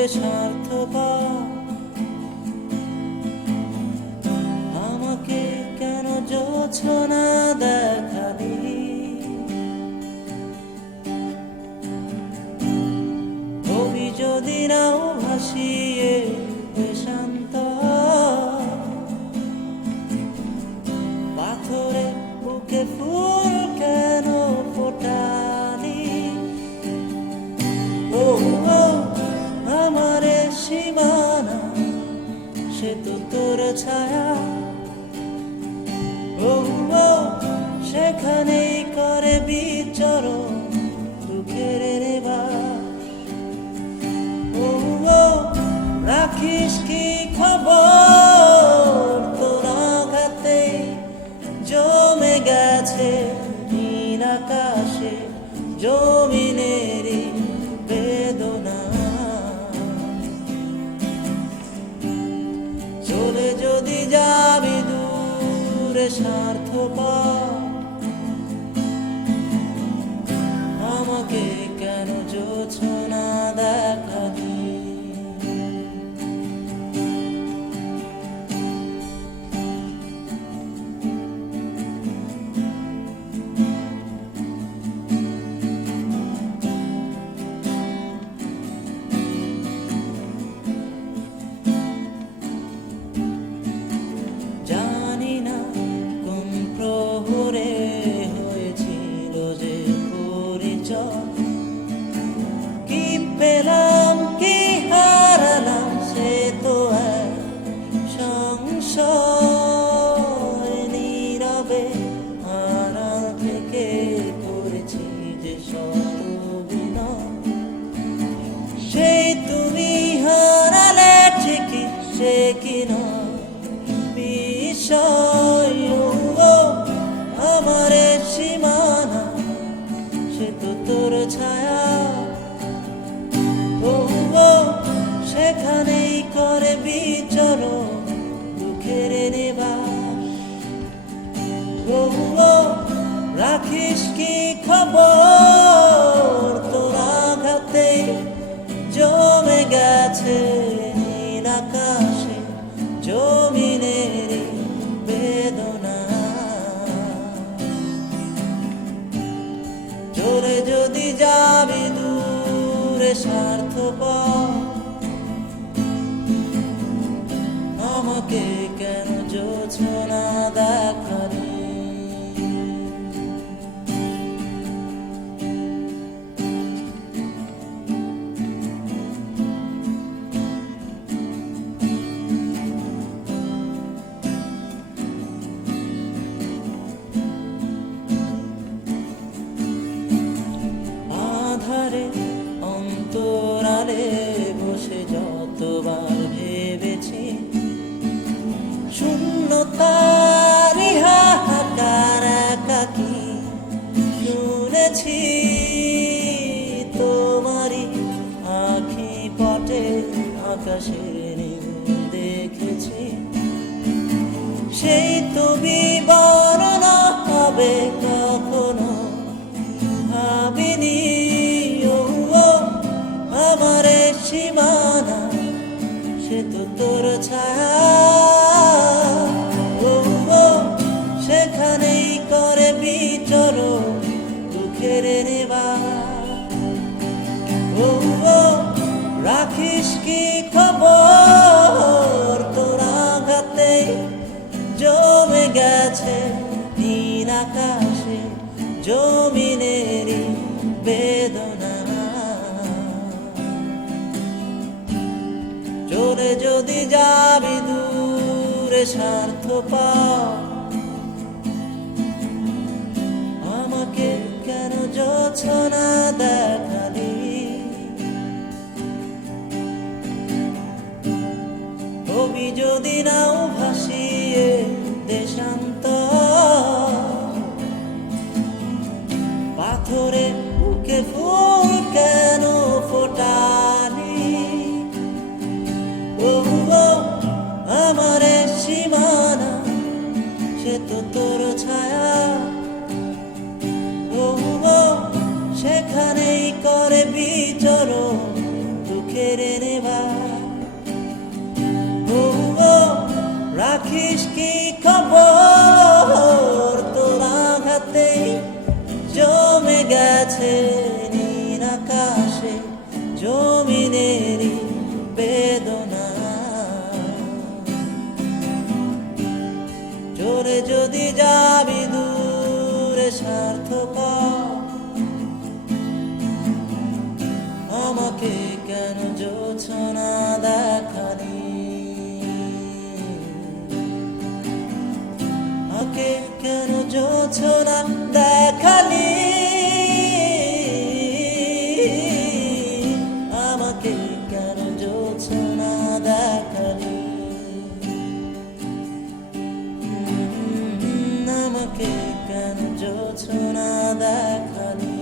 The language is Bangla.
দূরে স্বার্থপর আমাকে কেন জোছনা দেখালি কবি যদি নাও ভাসিয়ে শান্ত পাথরে বুকে ফুল কেন ফোটালি ও আমারে সীমানা সে তো তোর ছায়া ও সেখানেই করে বিচরণ দুঃখের রাখিস কি খবর তোর আঘাতে জমে গেছে নীল আকাশে জমিনের বেদনা চলে যদি যাবি দূরে স্বার্থপর আমাকে কেন জোছনা দেখালি কি পেলাম কি হারালাম সে তো এক সংশয় নীরবে আড়াল থেকে করেছি যে শতবিনয় সেই তুমি হারালে ঠিকই সে কি নয় বিষয় আমার সীমানা সে তো তোর ছায়া ও সেখানেই করে বিচরণ দুঃখের নিবাস ও রাখিস কি খবর তোর আঘাতে জমে গেছে নীল আকাশে জমিনের বেদনা চলে যদি যাবি দূরে স্বার্থপর আমাকে কেন জোছনা দেখালি অন্তরালে বসে যতবার ভেবেছি শূন্যতারি হাহাকার একাকী শুনেছি তোমারই আঁখি পটে আকাশের নীল দেখেছি সেই তো বিবরণ হবে কখনো ভাবিনি আমার সীমানা সে তো তোর ছায়া ও সেখানেই করে বিচরণ দুঃখের নিবাস ও রাখিস কি খবর তোর আঘাতে জমে গেছে নীল আকাশে জমিনের বেদনা চলে যদি যাবি দূরে স্বার্থপর আমাকে কেন জোছনা দেখালি কবি যদি নাও ভাসিয়ে দেশান্ত পাথরে বুকে ফুল কেন ফোটালি ও আমার সীমানা সে তো তোর ছায়া ও সেখানেই করে বিচরণ দুঃখের নেবা গেছে নীল আকাশে জমিনেরই বেদনা। চলে যদি যাবি দূরে সার্থকর, আমাকে কেন জোছনা দেখালি, আমাকে কেন জোছনা দেখালি, আমাকে কেন জোছনা দেখালি, আমাকে কেন জোছনা দেখালি।